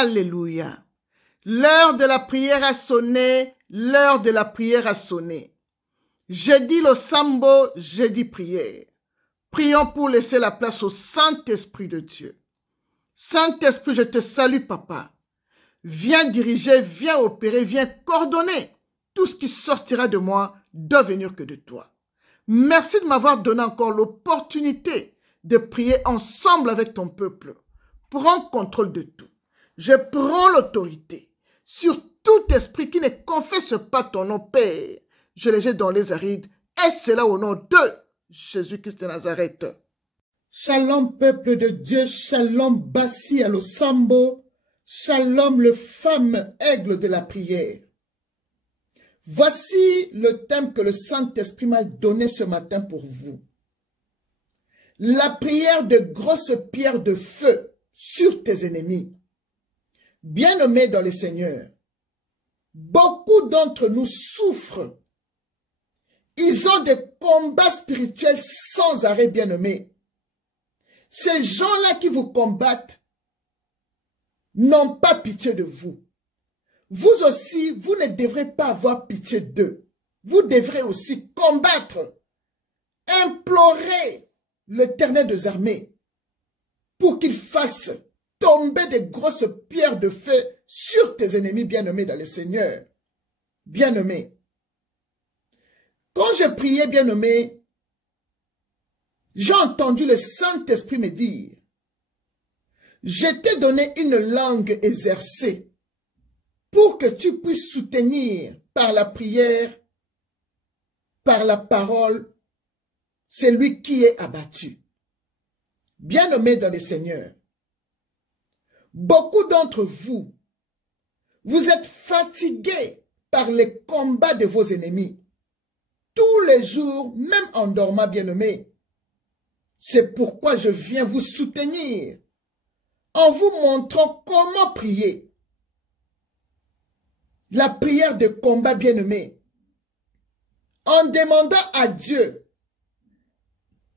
Alléluia. L'heure de la prière a sonné, l'heure de la prière a sonné. Jeudi le sambo, jeudi prière. Prions pour laisser la place au Saint-Esprit de Dieu. Saint-Esprit, je te salue, Papa. Viens diriger, viens opérer, viens coordonner. Tout ce qui sortira de moi doit venir que de toi. Merci de m'avoir donné encore l'opportunité de prier ensemble avec ton peuple. Prends contrôle de tout. Je prends l'autorité sur tout esprit qui ne confesse pas ton nom, Père. Je les jette dans les arides, et c'est là au nom de Jésus-Christ de Nazareth. Shalom, peuple de Dieu, shalom, Bassi à l'Osambo, shalom, le fameux aigle de la prière. Voici le thème que le Saint-Esprit m'a donné ce matin pour vous. La prière de grosses pierres de feu sur tes ennemis. Bien-aimés dans le Seigneur, beaucoup d'entre nous souffrent. Ils ont des combats spirituels sans arrêt, bien-aimés. Ces gens-là qui vous combattent n'ont pas pitié de vous. Vous aussi, vous ne devrez pas avoir pitié d'eux. Vous devrez aussi combattre, implorer l'Éternel des armées pour qu'il fasse tomber des grosses pierres de feu sur tes ennemis bien-aimés dans le Seigneur. Bien-aimés. Quand je priais bien-aimé, j'ai entendu le Saint-Esprit me dire, je t'ai donné une langue exercée pour que tu puisses soutenir par la prière, par la parole, celui qui est abattu. Bien-aimé dans le Seigneur, beaucoup d'entre vous, vous êtes fatigués par les combats de vos ennemis. Tous les jours, même en dormant, bien-aimé. C'est pourquoi je viens vous soutenir en vous montrant comment prier. La prière de combat, bien-aimé. En demandant à Dieu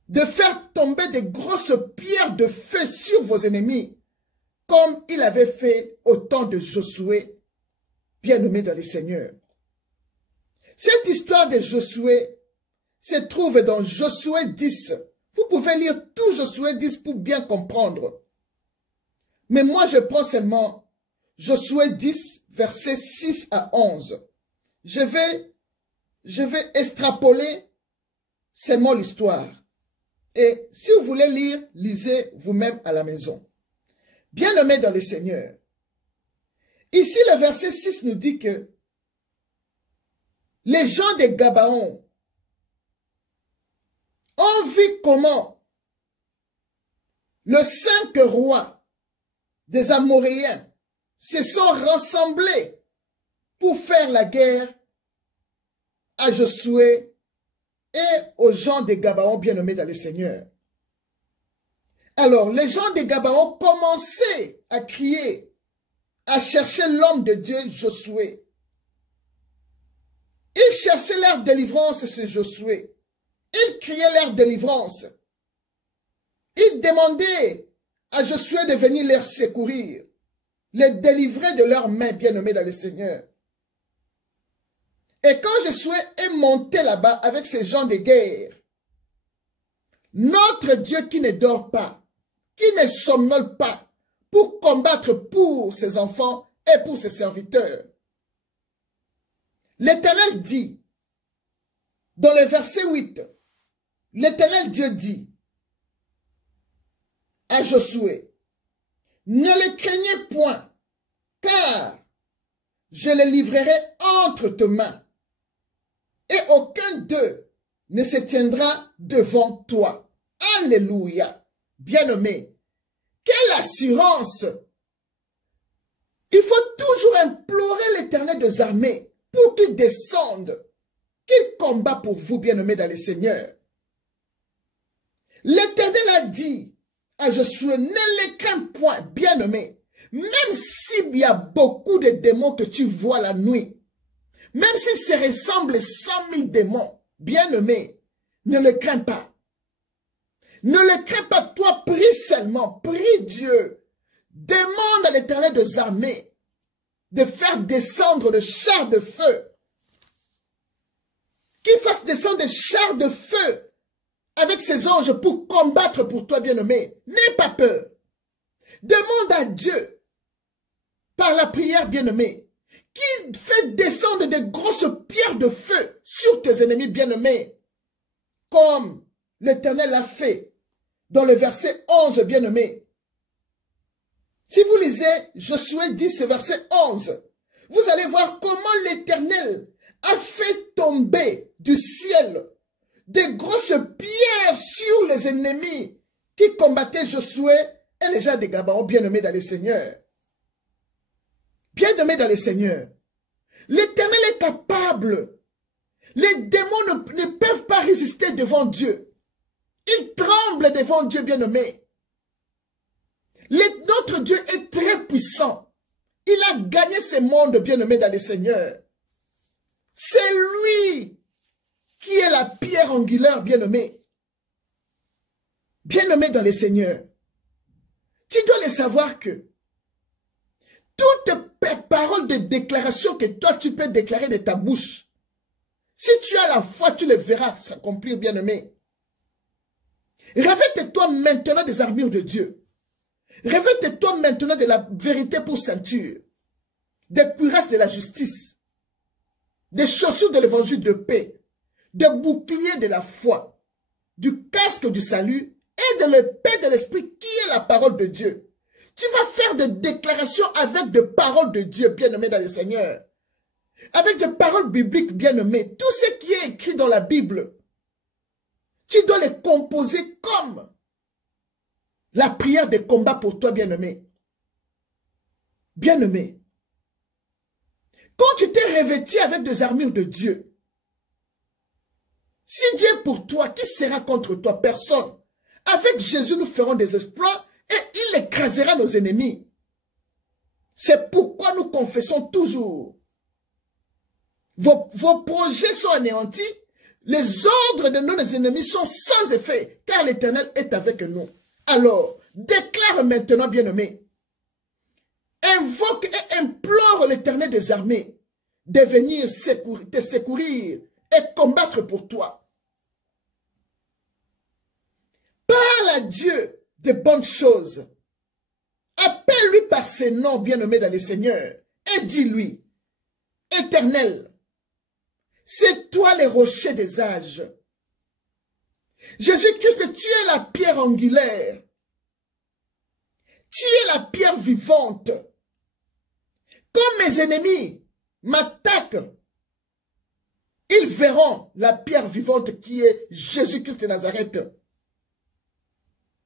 de faire tomber des grosses pierres de feu sur vos ennemis, comme il avait fait au temps de Josué, bien-aimé dans le Seigneur. Cette histoire de Josué se trouve dans Josué 10. Vous pouvez lire tout Josué 10 pour bien comprendre. Mais moi, je prends seulement Josué 10, versets 6 à 11. Je vais extrapoler seulement l'histoire. Et si vous voulez lire, lisez vous-même à la maison. Bien-aimés dans le Seigneur. Ici, le verset 6 nous dit que les gens de Gabaon ont vu comment le 5 rois des Amoréens se sont rassemblés pour faire la guerre à Josué et aux gens de Gabaon bien-aimés dans le Seigneur. Alors, les gens de Gabaon commençaient à crier, à chercher l'homme de Dieu, Josué. Ils cherchaient leur délivrance sur Josué. Ils criaient leur délivrance. Ils demandaient à Josué de venir les secourir, les délivrer de leurs mains bien-aimées dans le Seigneur. Et quand Josué est monté là-bas avec ces gens de guerre, notre Dieu qui ne dort pas, qui ne somnole pas, pour combattre pour ses enfants et pour ses serviteurs. L'Éternel dit, dans le verset 8, l'Éternel Dieu dit à Josué, ne les craignez point, car je les livrerai entre tes mains, et aucun d'eux ne se tiendra devant toi. Alléluia. Bien-aimé, quelle assurance! Il faut toujours implorer l'Éternel des armées pour qu'il descende, qu'il combat pour vous, bien-aimés dans le Seigneur. L'Éternel a dit à Josué, ne les crains point, bien-aimé, même s'il y a beaucoup de démons que tu vois la nuit, même si ça ressemble à 100 000 démons, bien-aimé, ne le crains pas. Ne le crains pas, toi, prie seulement, prie Dieu. demande à l'Éternel des armées de faire descendre le char de feu. Qu'il fasse descendre des chars de feu avec ses anges pour combattre pour toi, bien-aimé. N'aie pas peur. Demande à Dieu, par la prière, bien-aimé, qu'il fait descendre des grosses pierres de feu sur tes ennemis, bien-aimés, comme l'Éternel l'a fait dans le verset 11, bien-aimé. Si vous lisez Josué 10, verset 11, vous allez voir comment l'Éternel a fait tomber du ciel des grosses pierres sur les ennemis qui combattaient Josué et les gens de Gabaon, bien-aimés dans les seigneurs. Bien-aimés dans les seigneurs, l'Éternel est capable. Les démons ne peuvent pas résister devant Dieu. Ils tremblent devant Dieu, bien-aimé. Notre Dieu est très puissant. Il a gagné ce monde, bien-aimé dans les seigneurs. C'est lui qui est la pierre angulaire, bien-aimé. Bien-aimé dans les seigneurs. Tu dois le savoir que toutes paroles de déclaration que toi tu peux déclarer de ta bouche, si tu as la foi, tu le verras s'accomplir, bien-aimé. Revêt-toi maintenant des armures de Dieu. Revêt-toi maintenant de la vérité pour ceinture, des cuirasses de la justice, des chaussures de l'évangile de paix, des boucliers de la foi, du casque du salut et de l'épée de l'esprit qui est la parole de Dieu. Tu vas faire des déclarations avec des paroles de Dieu, bien-aimé dans le Seigneur. Avec des paroles bibliques, bien-aimé. Tout ce qui est écrit dans la Bible, tu dois les composer comme la prière de combat pour toi, bien-aimé. Bien-aimé. Quand tu t'es revêtu avec des armures de Dieu, si Dieu est pour toi, qui sera contre toi? Personne. Avec Jésus, nous ferons des exploits et il écrasera nos ennemis. C'est pourquoi nous confessons toujours. Vos projets sont anéantis, les ordres de nos ennemis sont sans effet, car l'Éternel est avec nous. Alors, déclare maintenant, bien-aimé, invoque et implore l'Éternel des armées de venir te secourir et combattre pour toi. Parle à Dieu de bonnes choses. Appelle-lui par ses noms, bien-aimés dans les seigneurs, et dis-lui, Éternel, c'est toi les rochers des âges. Jésus-Christ, tu es la pierre angulaire. Tu es la pierre vivante. Quand mes ennemis m'attaquent, ils verront la pierre vivante qui est Jésus-Christ de Nazareth.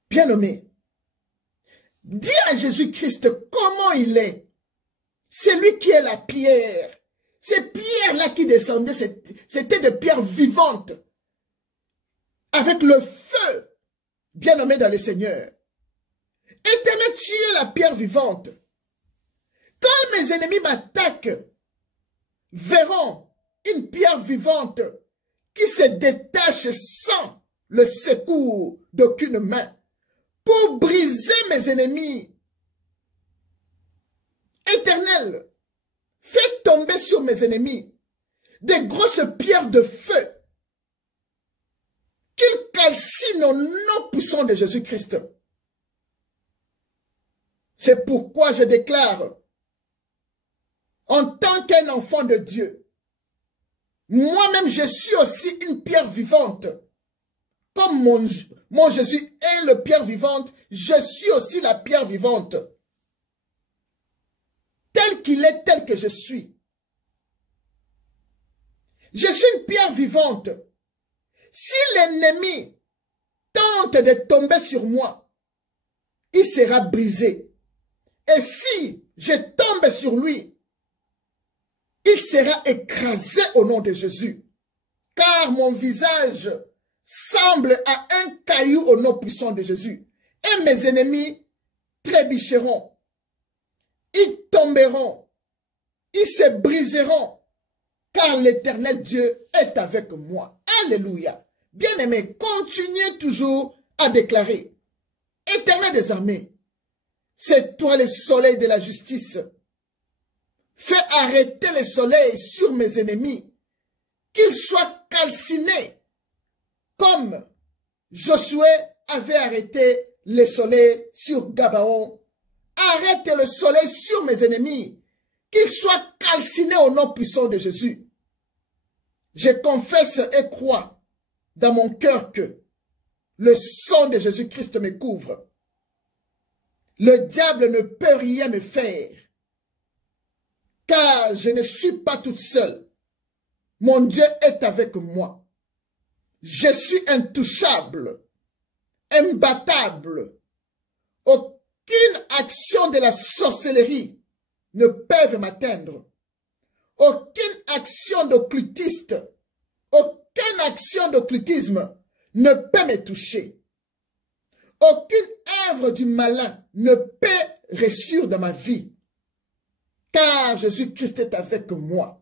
Bien-aimé, dis à Jésus-Christ comment il est. C'est lui qui est la pierre. Ces pierres-là qui descendaient, c'était des pierres vivantes. Avec le feu, bien-aimé dans le Seigneur. Éternel, tu es la pierre vivante. Quand mes ennemis m'attaquent, verront une pierre vivante qui se détache sans le secours d'aucune main pour briser mes ennemis. Éternel, fais tomber sur mes ennemis des grosses pierres de feu qu'ils calcinent au nom puissant de Jésus-Christ. C'est pourquoi je déclare, en tant qu'un enfant de Dieu, moi-même je suis aussi une pierre vivante. Comme mon Jésus est la pierre vivante, je suis aussi la pierre vivante. Tel qu'il est, tel que je suis. Je suis une pierre vivante. Si l'ennemi tente de tomber sur moi, il sera brisé. Et si je tombe sur lui, il sera écrasé au nom de Jésus. Car mon visage semble à un caillou au nom puissant de Jésus. Et mes ennemis trébucheront. Ils tomberont. Ils se briseront. Car l'Éternel Dieu est avec moi. Alléluia. Bien-aimés, continuez toujours à déclarer. Éternel des armées, C'est toi le soleil de la justice. Fais arrêter le soleil sur mes ennemis, qu'ils soient calcinés, comme Josué avait arrêté le soleil sur Gabaon. Arrête le soleil sur mes ennemis, qu'ils soient calcinés au nom puissant de Jésus. Je confesse et crois dans mon cœur que le sang de Jésus-Christ me couvre. Le diable ne peut rien me faire, car je ne suis pas toute seule. Mon Dieu est avec moi. Je suis intouchable, imbattable. Aucune action de la sorcellerie ne peut m'atteindre. Aucune action d'occultiste, aucune action d'occultisme ne peut me toucher. Aucune œuvre du malin ne peut réussir dans ma vie, car Jésus-Christ est avec moi.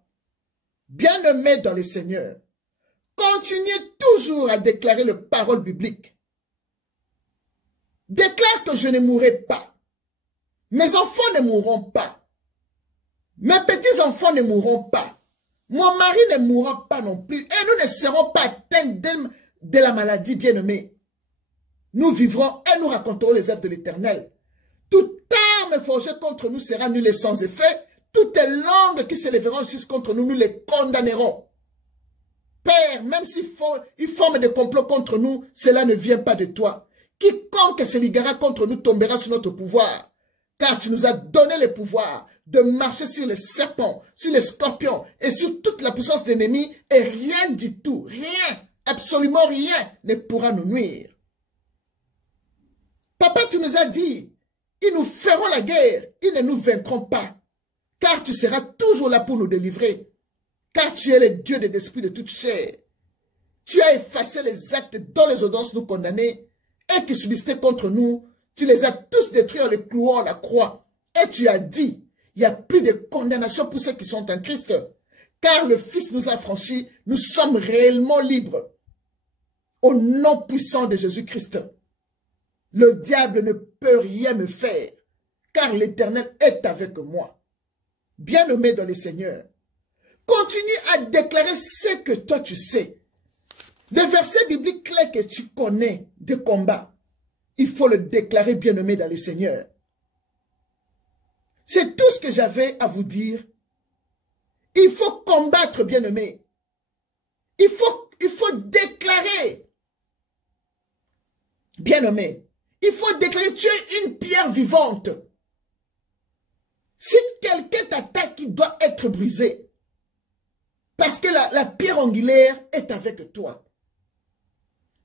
Bien-aimés dans le Seigneur, continuez toujours à déclarer les paroles bibliques. Déclare que je ne mourrai pas. Mes enfants ne mourront pas. Mes petits-enfants ne mourront pas. Mon mari ne mourra pas non plus. Et nous ne serons pas atteints de la maladie, bien-aimés. Nous vivrons et nous raconterons les œuvres de l'Éternel. Toute arme forgée contre nous sera nulle et sans effet. Toutes les langues qui s'élèveront contre nous, nous les condamnerons. Père, même s'ils forment des complots contre nous, cela ne vient pas de toi. Quiconque se liguera contre nous tombera sous notre pouvoir. Car tu nous as donné le pouvoir de marcher sur les serpents, sur les scorpions et sur toute la puissance d'ennemis, et rien du tout, rien, absolument rien ne pourra nous nuire. Papa, tu nous as dit, ils nous feront la guerre, ils ne nous vaincront pas, car tu seras toujours là pour nous délivrer, car tu es le Dieu des esprits de toute chair. Tu as effacé les actes dont les audiences nous condamnaient et qui subsistaient contre nous. Tu les as tous détruits en les clouant à la croix. Et tu as dit, il n'y a plus de condamnation pour ceux qui sont en Christ. Car le Fils nous a franchis, nous sommes réellement libres. Au nom puissant de Jésus-Christ, le diable ne peut rien me faire, car l'Éternel est avec moi. Bien-aimé dans le Seigneur, continue à déclarer ce que toi tu sais. Le verset biblique clair que tu connais de combat, il faut le déclarer, bien-aimé dans le Seigneur. C'est tout ce que j'avais à vous dire. Il faut combattre, bien-aimé. Il faut déclarer. Bien-aimé, il faut déclarer, tu es une pierre vivante. Si quelqu'un t'attaque, il doit être brisé. Parce que la pierre angulaire est avec toi.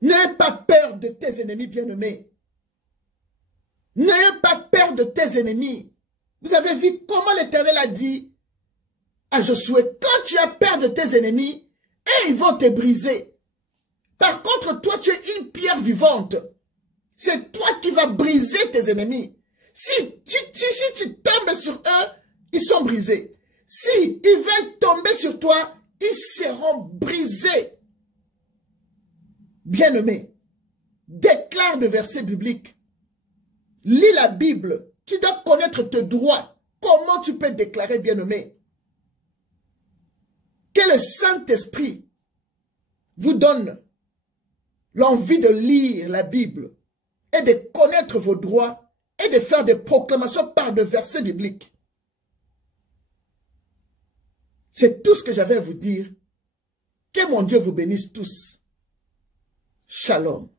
N'aie pas peur de tes ennemis, bien-aimés. N'ayez pas peur de tes ennemis. Vous avez vu comment l'Éternel a dit à Josué, quand tu as peur de tes ennemis, et ils vont te briser. Par contre, toi, tu es une pierre vivante. C'est toi qui vas briser tes ennemis. Si tu tombes sur eux, ils sont brisés. Si ils veulent tomber sur toi, ils seront brisés. Bien-aimé, déclare le verset biblique. Lis la Bible. Tu dois connaître tes droits. Comment tu peux déclarer, bien-aimé? Que le Saint-Esprit vous donne l'envie de lire la Bible et de connaître vos droits et de faire des proclamations par des versets bibliques. C'est tout ce que j'avais à vous dire. Que mon Dieu vous bénisse tous. Shalom.